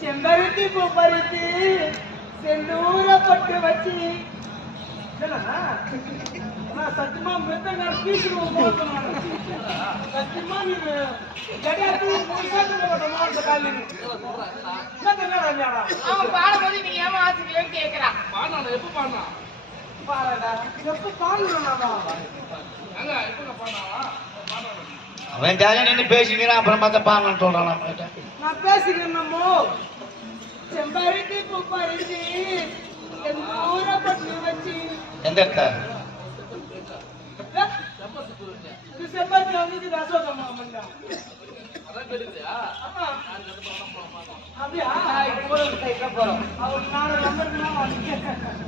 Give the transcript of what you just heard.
செம்பருத்தி பூ பறித்து செந்தூர பட்டு வச்சு சத்தியமா மிருத்தங்க சத்தியமா நீங்க அவன் பாடும்போது நீ ஏன் வாசிக்கலன்னு கேக்குறான். எப்ப பாடா எப்ப பாடணும் அவன் ஜாலியா நின்று பேசிக்கிறான். அப்புறம் பார்த்தா பாங்கன்னு சொல்றான். நம்ம நான் பேசிக்கிறேன்னமோ செம்பருத்தி பூ பறிச்சு செந்தூர பட்டு வச்சு எந்த இடத்த செம்பருத்தி வந்து அசோகமா அப்படியா போறோம். அவர் 4 நம்பர்